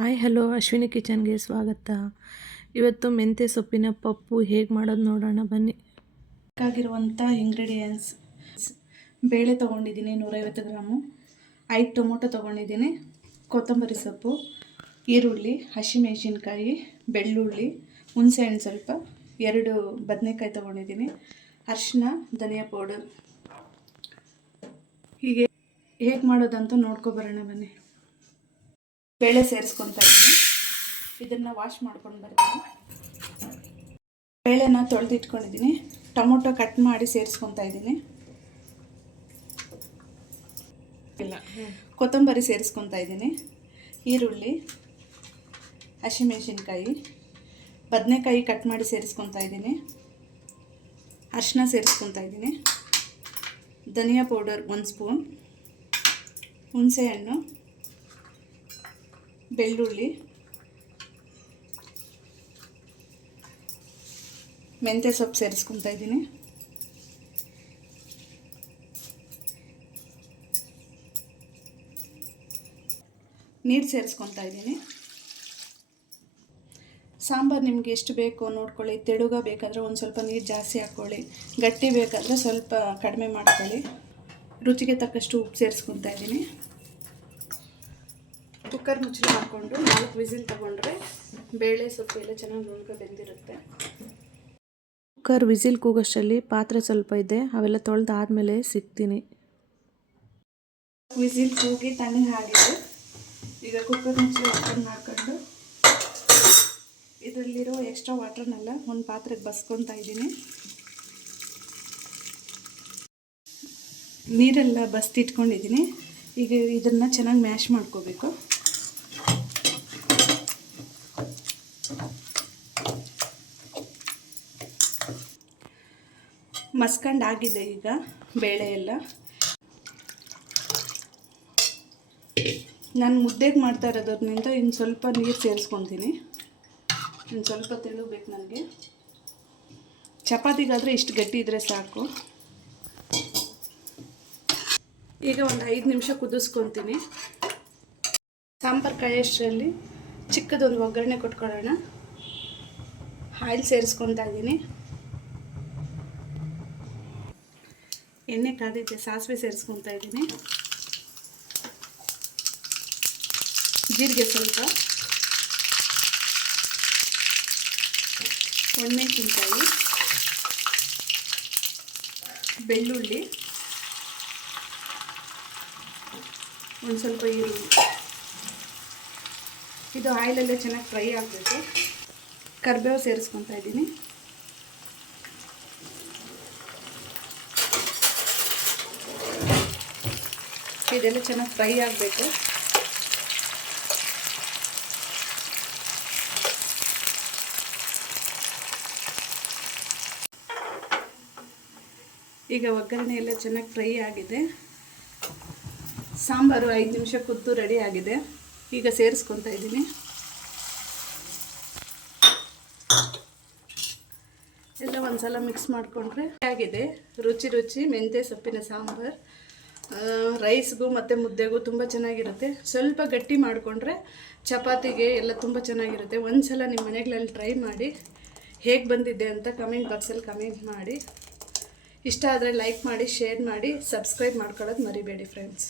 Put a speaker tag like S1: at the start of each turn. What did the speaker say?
S1: Hi, hello. Ashwini ಕಿಚನ್ಗೆ ಸ್ವಾಗತ. ಇವತ್ತು ಮೆಂತ್ಯ ಸೊಪ್ಪಿನ ಪಪ್ಪು ಹೇಗೆ ಮಾಡೋದು ನೋಡೋಣ, ಬನ್ನಿ.
S2: ಬೇಕಾಗಿರುವಂಥ ಇಂಗ್ರೀಡಿಯೆಂಟ್ಸ್ ಬೇಳೆ ತೊಗೊಂಡಿದ್ದೀನಿ, ನೂರೈವತ್ತು ಗ್ರಾಮು. ಐದು ಟೊಮೊಟೊ ತೊಗೊಂಡಿದ್ದೀನಿ, ಕೊತ್ತಂಬರಿ ಸೊಪ್ಪು, ಈರುಳ್ಳಿ, ಹಸಿಮೆಣಸಿನ್ಕಾಯಿ, ಬೆಳ್ಳುಳ್ಳಿ ಹುಣಸೆಹಣ್ಣು ಸ್ವಲ್ಪ, ಎರಡು ಬದನೆಕಾಯಿ ತೊಗೊಂಡಿದ್ದೀನಿ ಅರಿಶಿನ ಧನಿಯಾ ಪೌಡರ್. ಹೀಗೆ ಹೇಗೆ ಮಾಡೋದಂತ ನೋಡ್ಕೊಬರೋಣ ಬನ್ನಿ. ಬೇಳೆ ಸೇರಿಸ್ಕೊತಾ ಇದ್ದೀನಿ. ಇದನ್ನು ವಾಶ್ ಮಾಡ್ಕೊಂಡು ಬರ್ತೀನಿ. ಬೇಳೆನ ತೊಳೆದಿಟ್ಕೊಂಡಿದ್ದೀನಿ. ಟೊಮೊಟೊ ಕಟ್ ಮಾಡಿ ಸೇರಿಸ್ಕೊತಾ ಇದ್ದೀನಿ. ಇಲ್ಲ, ಕೊತ್ತಂಬರಿ ಸೇರಿಸ್ಕೊತಾ ಇದ್ದೀನಿ. ಈರುಳ್ಳಿ, ಹಸಿಮೆಣಸಿನ್ಕಾಯಿ, ಬದನೆಕಾಯಿ ಕಟ್ ಮಾಡಿ ಸೇರಿಸ್ಕೊತಾ ಇದ್ದೀನಿ. ಅರಿಶಿನ ಸೇರಿಸ್ಕೊತಾ ಇದ್ದೀನಿ. ಧನಿಯಾ ಪೌಡರ್ ಒಂದು ಸ್ಪೂನ್ ಹುಣಸೆಹಣ್ಣು. ಬೆಳ್ಳುಳ್ಳಿ, ಮೆಂತ್ಯ ಸೊಪ್ಪು ಸೇರಿಸ್ಕೊತಾ ಇದ್ದೀನಿ. ನೀರು ಸೇರಿಸ್ಕೊತಾ ಇದ್ದೀನಿ. ಸಾಂಬಾರು ನಿಮ್ಗೆ ಎಷ್ಟು ಬೇಕೋ ನೋಡ್ಕೊಳ್ಳಿ, ತೆಳುಗ ಬೇಕಾದರೆ ಒಂದು ಸ್ವಲ್ಪ ನೀರು ಜಾಸ್ತಿ ಹಾಕ್ಕೊಳ್ಳಿ ಗಟ್ಟಿ ಬೇಕಾದರೆ ಸ್ವಲ್ಪ ಕಡಿಮೆ ಮಾಡ್ಕೊಳ್ಳಿ. ರುಚಿಗೆ ತಕ್ಕಷ್ಟು ಉಪ್ಪು ಸೇರಿಸ್ಕೊತಾ ಇದ್ದೀನಿ. ಕುಕ್ಕರ್ ಮುಚ್ಚಿ ಹಾಕ್ಕೊಂಡು ನಾಲ್ಕು ವಿಸಿಲ್ ತಗೊಂಡ್ರೆ ಬೇಳೆ ಸೊಪ್ಪು ಎಲ್ಲ ಚೆನ್ನಾಗಿ ಉಳ್ಕೊ ಬೆಂದಿರುತ್ತೆ.
S1: ಕುಕ್ಕರ್ ವಿಸಿಲ್ ಕೂಗೋಷ್ಟರಲ್ಲಿ ಪಾತ್ರೆ ಸ್ವಲ್ಪ ಇದೆ ಅವೆಲ್ಲ ತೊಳೆದು ಆದಮೇಲೆ ಸಿಗ್ತೀನಿ.
S2: ವಿಸಿಲ್ ಕೂಗಿ ತಣ್ಣಗೆ ಆಗಿದೆ. ಈಗ ಕುಕ್ಕರ್ ಮುಚ್ಚಿ ಓಪನ್ ಮಾಡ್ಕೊಂಡು ಇದರಲ್ಲಿರೋ ಎಕ್ಸ್ಟ್ರಾ ವಾಟರ್ನೆಲ್ಲ ಒಂದು ಪಾತ್ರೆಗೆ ಬಸ್ಕೊತಾ ಇದ್ದೀನಿ. ನೀರೆಲ್ಲ ಬಸ್ತಿಟ್ಕೊಂಡಿದ್ದೀನಿ. ಈಗ ಇದನ್ನು ಚೆನ್ನಾಗಿ ಮ್ಯಾಶ್ ಮಾಡ್ಕೋಬೇಕು. ಮಸ್ಕಂಡ್ ಆಗಿದೆ ಈಗ ಬೇಳೆ ಎಲ್ಲ. ನಾನು ಮುದ್ದೆಗೆ ಮಾಡ್ತಾ ಇರೋದ್ರಿಂದ ಇನ್ನು ಸ್ವಲ್ಪ ನೀರು ಸೇರಿಸ್ಕೊತೀನಿ. ಇನ್ನು ಸ್ವಲ್ಪ ತೆಳುಬೇಕು ನನಗೆ. ಚಪಾತಿಗಾದರೆ ಇಷ್ಟು ಗಟ್ಟಿ ಇದ್ದರೆ ಸಾಕು. ಈಗ ಒಂದು ಐದು ನಿಮಿಷ ಕುದಿಸ್ಕೊತೀನಿ. ಸಾಂಬಾರು ಕಾಯೋಷ್ಟರಲ್ಲಿ ಚಿಕ್ಕದೊಂದು ಒಗ್ಗರಣೆ ಕೊಟ್ಕೊಳ್ಳೋಣ. ಆಯಿಲ್ ಸೇರಿಸ್ಕೊತಾ ಇದ್ದೀನಿ. ಎಣ್ಣೆ ಕಾದಿದ್ದೆ, ಸಾಸಿವೆ ಸೇರಿಸ್ಕೊತಾ ಇದ್ದೀನಿ. ಜೀರಿಗೆ ಸ್ವಲ್ಪ. ಒಣಮೆಣಸಿನ್ಕಾಯಿ. ಬೆಳ್ಳುಳ್ಳಿ. ಒಂದು ಸ್ವಲ್ಪ ಈರುಳ್ಳಿ. ಇದು ಆಯಿಲಲ್ಲೇ ಚೆನ್ನಾಗಿ ಫ್ರೈ ಆಗಬೇಕು. ಕರಿಬೇವು ಸೇರಿಸ್ಕೊತಾ ಇದ್ದೀನಿ. ಇದೆಲ್ಲ ಚೆನ್ನಾಗಿ ಫ್ರೈ ಆಗಬೇಕು. ಈಗ ಒಗ್ಗರಣೆ ಎಲ್ಲ ಚೆನ್ನಾಗಿ ಫ್ರೈ ಆಗಿದೆ. ಸಾಂಬಾರು ಐದು ನಿಮಿಷ ಕುದ್ದು ರೆಡಿ ಆಗಿದೆ. ಈಗ ಸೇರಿಸ್ಕೊತಾ ಇದ್ದೀನಿ. ಎಲ್ಲ ಒಂದ್ಸಲ ಮಿಕ್ಸ್ ಮಾಡಿಕೊಂಡ್ರೆ ಆಗಿದೆ. ರುಚಿ ರುಚಿ ಮೆಂತ್ಯ ಸೊಪ್ಪಿನ ಸಾಂಬಾರು. ರೈಸ್ಗೂ ಮತ್ತು ಮುದ್ದೆಗೂ ತುಂಬ ಚೆನ್ನಾಗಿರುತ್ತೆ. ಸ್ವಲ್ಪ ಗಟ್ಟಿ ಮಾಡಿಕೊಂಡ್ರೆ ಚಪಾತಿಗೆ ಎಲ್ಲ ತುಂಬ ಚೆನ್ನಾಗಿರುತ್ತೆ. ಒಂದು ಸಲ ನಿಮ್ಮ ಮನೆಗಳಲ್ಲಿ ಟ್ರೈ ಮಾಡಿ ಹೇಗೆ ಬಂದಿದೆ ಅಂತ ಕಮೆಂಟ್ ಬಾಕ್ಸಲ್ಲಿ ಕಮೆಂಟ್ ಮಾಡಿ. ಇಷ್ಟ ಆದರೆ ಲೈಕ್ ಮಾಡಿ ಶೇರ್ ಮಾಡಿ ಸಬ್ಸ್ಕ್ರೈಬ್ ಮಾಡ್ಕೊಳ್ಳೋದು ಮರಿಬೇಡಿ ಫ್ರೆಂಡ್ಸ್